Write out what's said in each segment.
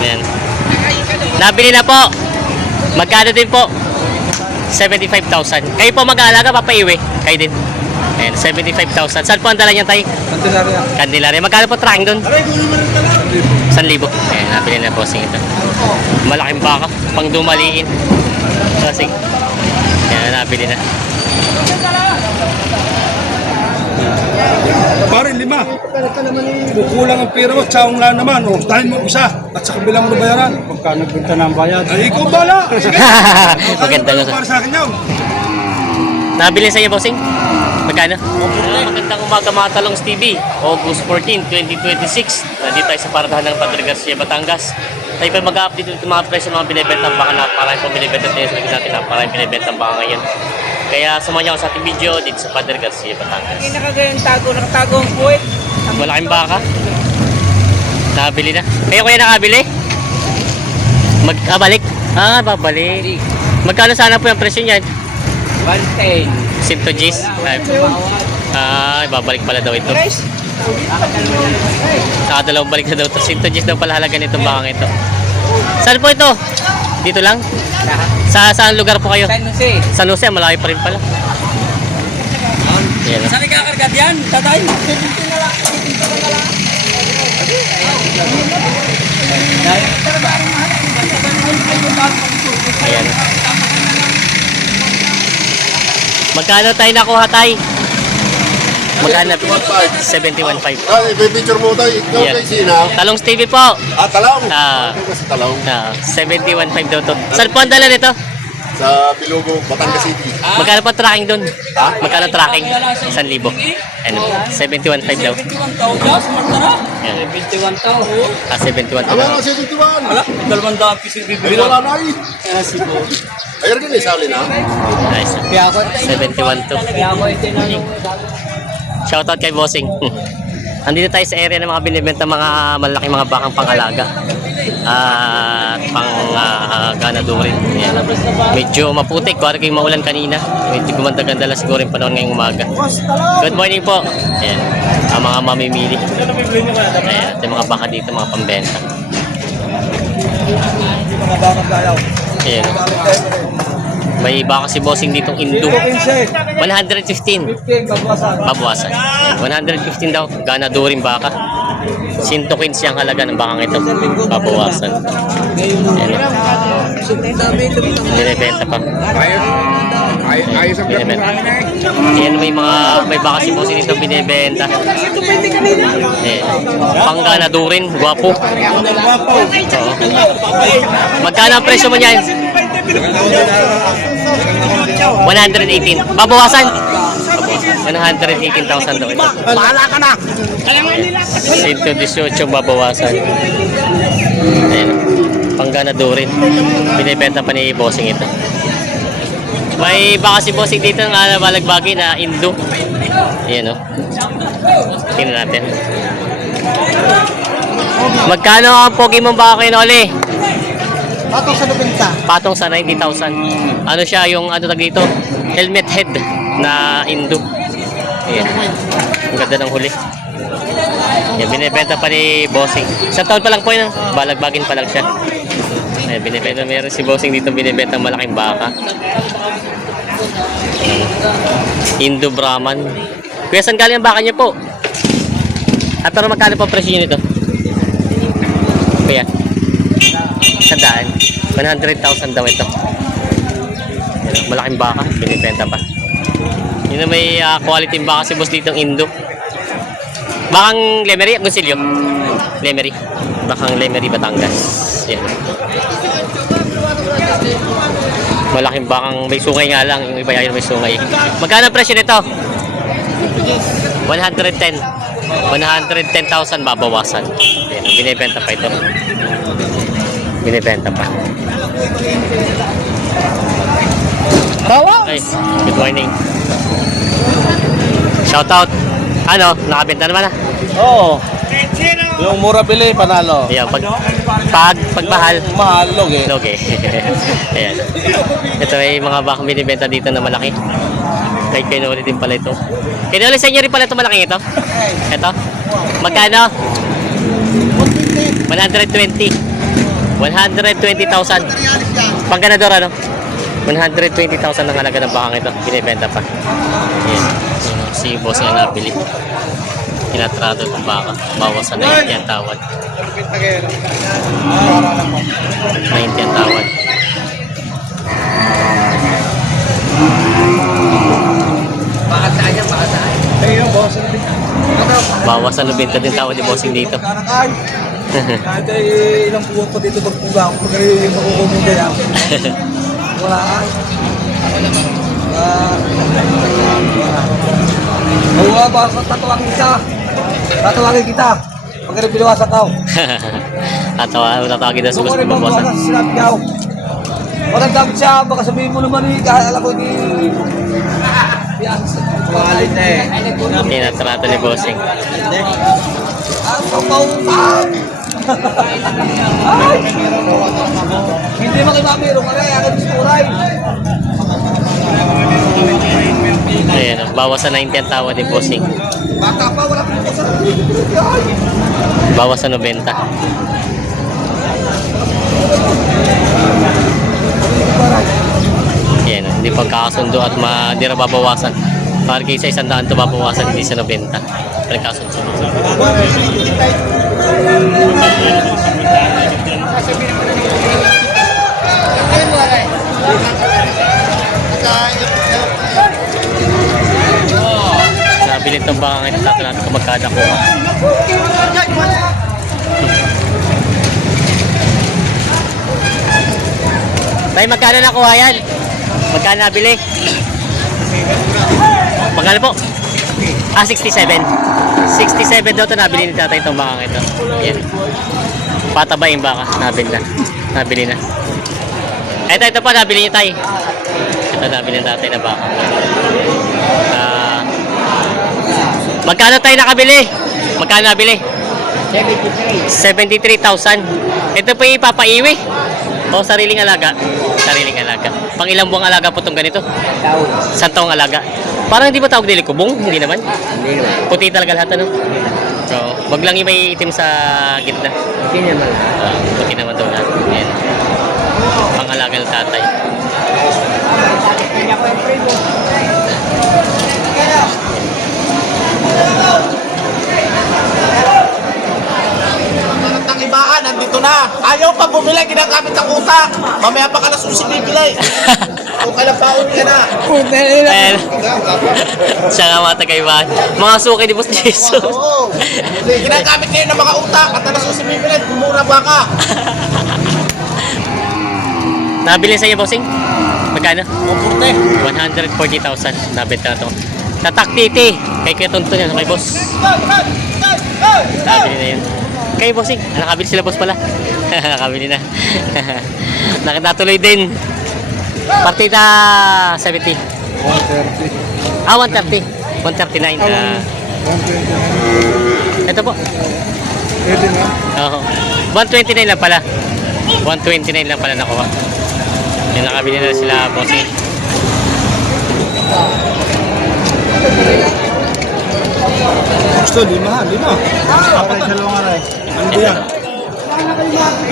Ayan. Nabili na po. Magkano din po? 75,000. Kayo po mag-aalaga, papaiwi. Kayo din. Ayan, 75,000. Saan po ang dala niyan tayo? Candelaria. Candelaria. Magkano po tracking doon? 1,000. Ayan, nabili na po ito. Malaking baka, pang dumaliin. Kasi, ayan, nabili na. Pare, 5. Kukulang ang pera mo, tsaong lang naman. O, dahil mo isa. At sa kabilang mo bayaran. Pagka nagbenta ng bayad. Ay, ikaw bala. Maganda nga. Para sa akin yun. Nabili sa iyo, bossing? Magkano? Magandang umaga mga Talongs TV. August 14, 2026. Nandito tayo sa paradahan ng Padre Garcia, Batangas. Tayo pa mag-update dito mga presyo ng mga binibentang baka. Napakarami po binibentang tayo sa likod natin. Napakarami binibentang baka ngayon. Kaya sumanya ako sa ating video dito sa Padre Garcia, Batangas. Hindi nakagayang nakatago ang puwit. Malaking baka. Nakabili na. Kaya kuya nakabili? Babalik? Babalik. Magkano sana po yung presyo niyan? 110. Sinto G's? Babalik pala daw ito. Nakadalawang balik na daw ito. Sinto G's daw pala halaga nitong bakang ito. Saan po ito? Dito lang? Saan lugar po kayo? San Jose. San Jose, malayo pa rin pala. Yan. Saan ikakargat yan, tatay? Ayan. Magkano tayo nakuha tayo? Magkano? 71.5. Picture mo tayo. Ikaw Yan. kay Sina. Talongs TV po. Talong. Ah. Ikaw kasi talong. 71.5 daw to. Saan po ang dala nito? Sa Bilogo, Batangas City. Magkano pa tracking doon? Ha? Magkano tracking? 1,000. Ano po? 71.5 daw. 71,000. Yan. 71,000. 71 Ano daw. ang kasi ito man? Wala, 200 piso Ay, bibili. wala na eh. Ayun din eh, sali na. Nice. 71 to. Kaya ako itinanong. Shoutout kay Bossing. Andito tayo sa area ng mga binibenta mga malaking mga bakang pangalaga. At gana rin. Ayan. Medyo maputik, kuwari kayong maulan kanina. Medyo gumanda-ganda lang siguro yung panahon ngayong umaga. Good morning po. Ayan. Ang mga mamimili. Ayan. Yung mga baka dito, mga pambenta. Ayan. May baka si Bossing ditong Indo. 115. Babawasan. 115 daw. Gana rin baka. 115 ang halaga ng bakang ito. Babawasan. Ayan. Binibenta pa. Ayos ang Binibenta. Ayan, may baka si Bossing dito binibenta. Ayan. Panggana rin. Guwapo. Oo. Magkano ang presyo mo niyan? 118. Babawasan. 118,000 daw ito. Bahala ka na. 118 babawasan. Ayan. Panggana rin. Binibenta pa ni Bossing ito. May baka si Bossing dito na balagbagi na Indo. Ayan o. Tingnan natin. Magkano ang pogi mong baka kayo, Noli? Patong sa 90. Patong sa 90,000. Ano siya yung ano tag dito? Helmet head na Indo. Ayan. Ang ganda ng huli. Ayan, binibenta pa ni Bossing. Sa taon pa lang po yun. Balagbagin pa lang siya. Ayan, binibenta. Meron si Bossing dito binibenta malaking baka. Indo Brahman. Kuya, saan galing ang baka niyo po? At pero magkano po presyo nito? Kuya? Sandaan. 100,000 daw ito. Yan, malaking baka. Binibenta pa. Yun na may quality baka si boss ditong Indo. Bakang Lemery, Agoncillo. Lemery. Bakang Lemery, Batangas. Yan. Malaking bakang may sungay nga lang. Yung iba yun may sungay. Magkano ang presyo nito? 110. 110,000 babawasan. Yan, binibenta pa ito. Binibenta pa. Ay, good morning. Shoutout. Ano, nakabenta naman ah. Oo. Yung mura bili, panalo. Ayan, pagmahal. Mahal, loge. Loge. Ayan. Ito ay mga bakang binibenta dito na malaki. Kay Kenoli din pala ito. Kenoli, sa inyo rin pala ito malaking ito? Ito? Magkano? 120. 120,000. Pang ganador ano? 120,000 ang halaga ng bakang ito. Binibenta pa. Yan. Si boss nga nabili. Tinatrato itong baka. Bawas sa 90 ang tawad. 90 ang tawad. Bawas sa 90 din tawad ni bossing dito. Kahit ay ilang puwan pa dito magpuga ako. Pag yung makukumunda yan. Wala ka. Wala ba? Tatawagin kita. Tatawagin kita. Pag binawasan ka. Tatawagin na sa gusto Kung mabawasan. ano sinabi niya. Pag nagdamit siya, baka sabihin mo naman kahit alam ko di... Tumahalin na eh. Tinatrato ni bossing. Hindi makibamiro ka na, akin suray. Ayan, bawas sa 90 ang tawad ni bossing. Baka pa, wala kang sa Bawas sa 90. Ayan, hindi pagkakasundo at hindi na babawasan. Para kaysa 100 ito babawasan, hindi sa 90. Pagkakasundo. Nabili itong bakang ito, tato natin kung magkada ko. Tay, magkano nakuha yan? Magkano nabili? Magkano po? 67. 67 daw ito nabili ni tatay itong bakang ito. Yan. Patabayin baka. Nabili na. Nabili na. Ito pa nabili niya tay. Ito nabili ni tatay na baka. Magkano tayo nakabili? Magkano nabili? 73,000. Ito po yung ipapaiwi. O sariling alaga? Sariling alaga. Pang ilang buwang alaga po itong ganito? Isang taong alaga. Parang hindi ba tawag nila kubong? Hindi naman? Hindi naman. Puti talaga lahat ano? So, wag lang yung may itim sa gitna. Puti naman. Puti naman daw lahat. Ayan. Pang alaga ng tatay. Ng ibaan, nandito na. Ayaw pa bumili, ginagamit ang utak. Mamaya pa ka na susi bibili. Kung kalapaon ka na. Ayan. Siya nga mga tagaibahan. Mga suki ni Boss Jesus. Oo. Ginagamit ngayon ng mga utak at na susi bibili. Bumura ba ka? Nabili sa iyo, bossing? Magkano? 140. 140,000. Nabenta na ito. Tatak-titi. Kay Kuya Tonton yan. Kay boss. Nabili na yun. Kay bossing. Nakabili sila boss pala. Nakabili na. Nakatatuloy din. Partida 70. 130. 130. 139. Ito po. Pwede na. Oo. 129 lang pala. 129 lang pala nakuha. Yung nakabili na sila bossing. Gusto, lima. Apat na. Dalawang aray. Ano ba yan?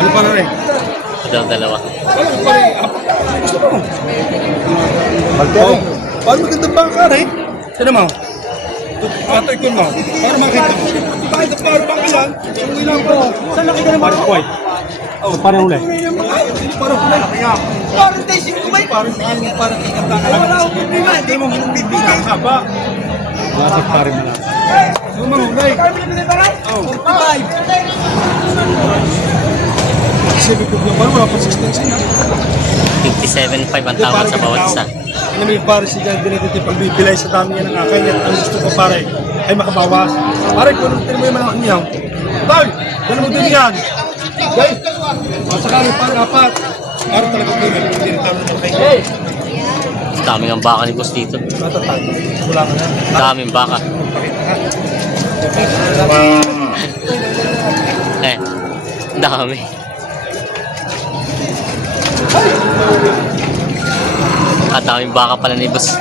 Ano pa na rin? Ito dalawa. Ano pa rin? Gusto mo? Oh, paano magandang bangka rin? Sino mo? Atoy ko mo. Para makita mo. Bakit ang paro bangka yan? Ang ilang ko. Saan nakita naman? Parang kuway. Oh, parang huli. Parang huli. Parang testing ko ba? Parang ikata ka lang. Hindi mo bibigyan ka ba? Bakit parang mo lang? Ano mga hulay? Oh. Sabi ko na parang wala pa 16 na. 57.5 ang tawad sa bawat isa. Ano may pare si John Benedito pag bibilay sa dami niya ng akin at ang gusto ko pare ay makabawas. Pare, kung ano mo yung malaki niya. Tol, gano'n mo din yan. Okay? O saka may pare apat. Pare talaga din. Hindi rin talo ng kayo. Daming ang baka ni boss dito. Matatag. Wala ka na. Daming baka. Dami. Daming baka pala ni boss.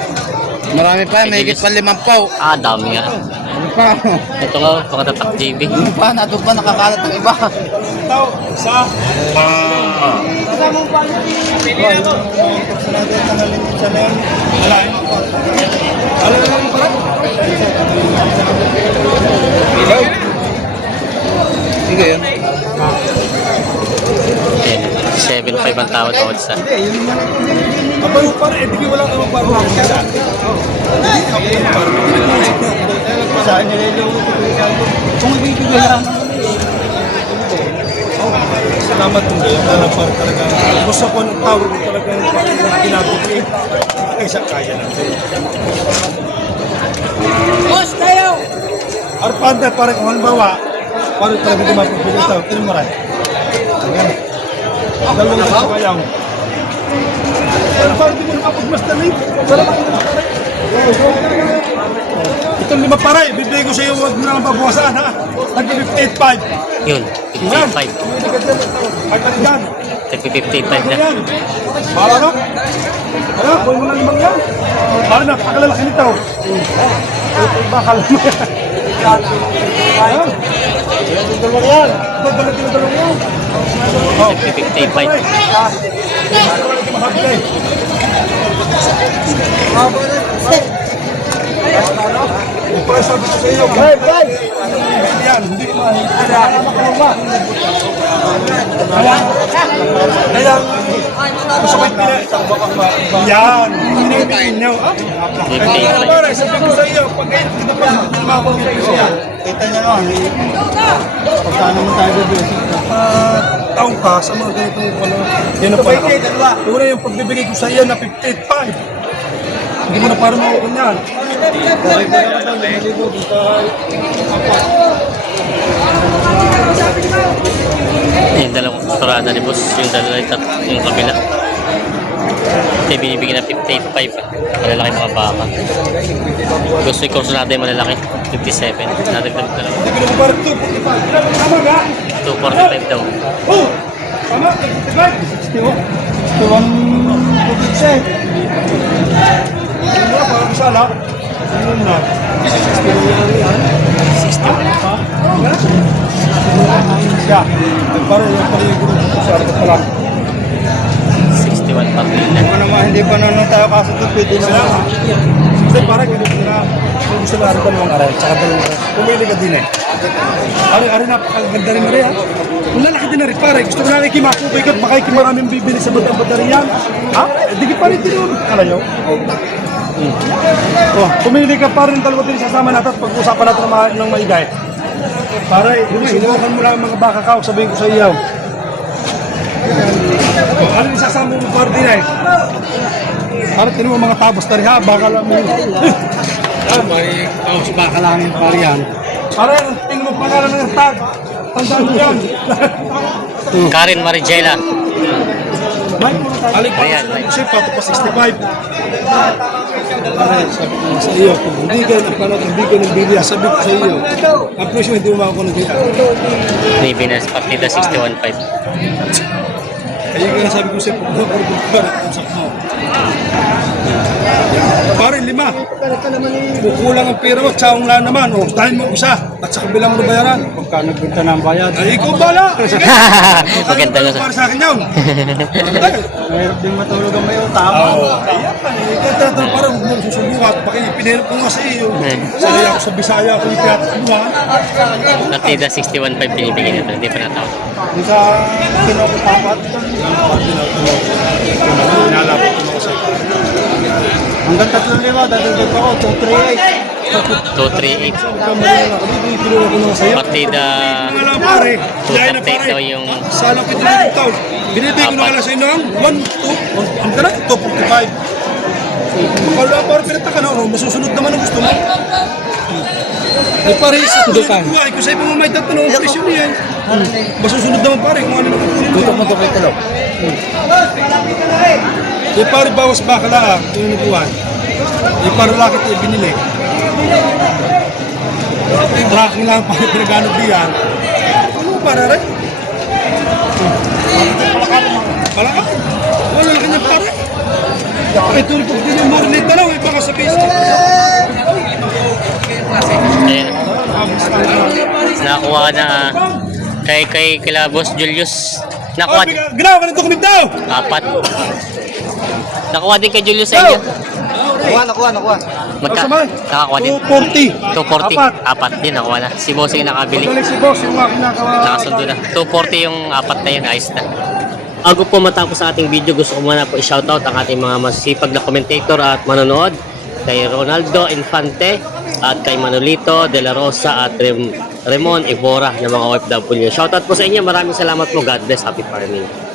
Marami pa, may higit pa 5 paw. Dami nga. Ano pa? Ito nga, pangatatak JB. Ano pa, nato pa nakakalat ng iba. ito, isa. Alam mo pala? Sige yan. Ayan, 7.5 ang tawad bawat isa. Aba yung pare, hindi wala ka magbago. Saan nililoko ko kung ibibigay lang. Salamat kung gayon. Alam par talaga. Gusto ko ng tawag ko talaga yung ginagawa. Kaysa kaya natin. Boss, tayo! Arpanda, pare kung halimbawa, pare talaga di mapapili ito. Tinan mo rin. Ayan. Dalawang sa kayang. Pero pare di mo nakapagmasta na yun. Salamat kung pare. Itong 5 pare, bibigay ko sa iyo, huwag mo na lang pabuwasan ha. Nag-58.5. Yun, 58.5. Ay, kaligan. Nagpi-58.5 na. Yan. Para no? Ano, kuhin mo lang 5 yan. Para napakalalaki nito. Ito bakal mo yan. Ayan. Yung dalawang yan. Ito, dalawang yung dalawang yan. Oh. Nagpi-58.5. Mahagay. Para sabi ko sa iyo. Yan, hindi kaya gusto ko yan, hinihingin nyo. Kaya para sabi ko sa iyo, pag kayo kita pa makakongit ko yan. Kita nyo naman, pagkano mo tayo bibigay? Taong ka sa mga ganitong yan ang pala. Una yung pagbibigay ko sa iyo na 58.5. Hindi mo na parang mawakon yan. Yung dalawang kurada ni boss, yung dalawa yung kabila. Ito yung binibigyan na 58.5. Malalaki mga baka. Gusto yung kurso natin malalaki. 57. Natin ito dalawa. Hindi ko na parang 245. Tama ka? 245 daw. Oh! Tama, 245. 245. Ano na, parang sala? Ano na? 61 pa? Siya. Parang yung pala yung grupo ko sa akin pala. 61 partida. Ano naman, hindi pa nanon tayo kaso ito, pwede naman. Kasi parang ganito na, kung gusto na rin dalawang aral, tsaka dalawang aral. Pumili ka din eh. Ari, napakaganda rin rin ha. Kung lalaki din na rin pare, gusto ko na rin kimakupay ka, baka maraming bibili sa batang-batariyan. Ha? Hindi ka pa rin tinulog ka kayo. Oh, pumili ka pa rin dalawa din sasama natin at pag-usapan natin ng maigay. Pare, hinuwakan mo lang ang mga baka ka, sabihin ko sa iyo. Oh, ano yung sasama mo pa rin eh? Para tinuwa mga tabos na rin ha, baka lang mo. May tabos baka lang yung pare yan. Pare, tingin mo pangalan ng tag. Tandaan mo yan. Karen Marigela. Alik pa Ayan, kasi pato pa 65. Pare, sabi ko sa iyo, kung hindi ka napanood, hindi ka ng bilya, sabi ko sa iyo, ang presyo hindi mo makakuha ng bilya. Nibinas partida 61.5. Kaya kaya sabi ko sa iyo, usap mo. Pare, 5. Kukulang ang pera mo, tsaong lang naman. O, dahil mo isa, at sa kabilang mo bayaran. Pagka nagbenta na ang bayad. Ay, ikaw bala! Sige! Maganda nga sa... Para sa akin yun. Mayroon din matulog ang mayo, tama. Ayan pa, ito parang huwag mong susubukan. Pinahirap ko nga sa iyo. Sanay ako sa Bisaya, ako yung pinatubuhan. Partida 61.5 binibigyan nito. Hindi pa natawag. Sa pinapatapat, nalapit ko ako sa iyo. Hanggang 3,500, dadagdag ako, 238. 238. Partida 238 daw yung... Sana ko din ito. Binibigay ko na lang sa inyo ang 1, 2, ang ka na? 245. Makala parang pinataka na, masusunod naman ang gusto mo. Ay pare, isa ko doon kuha. Kung sa'yo pang may tatanong ang presyo niya. Masusunod naman pare kung ano naman kunin mo. Tutok mo ito kay Talaw. Ay pare, bawas bakala kung ano buwan. Ay pare, lakit ay binili. Tracking lang pare, pinagano diyan. Ano para rin? Palaka? Wala lang kanyang pare. Ito rin pag din yung mura na Talaw, baka sa Facebook. Ayan. Nakakuha na Kay kila Boss Julius. Oh, Nakuha, ginawa ka ng dokumento! 4. Nakuha din kay Julius sa inyo. Nakuha. Magka, Masama. nakakuha din. 240. 240. Apat din, nakuha na. Si Bossing nakabili. Magaling si boss, yung mga kinakawa. Nakasundo na. 240 yung apat na yun, ayos na. Bago po matapos sa ating video, gusto ko muna po i-shoutout ang ating mga masisipag na commentator at manonood. Kay Ronaldo Infante at kay Manolito De La Rosa at Ramon Evora ng mga OFW. Shoutout po sa inyo. Maraming salamat po. God bless. Happy farming.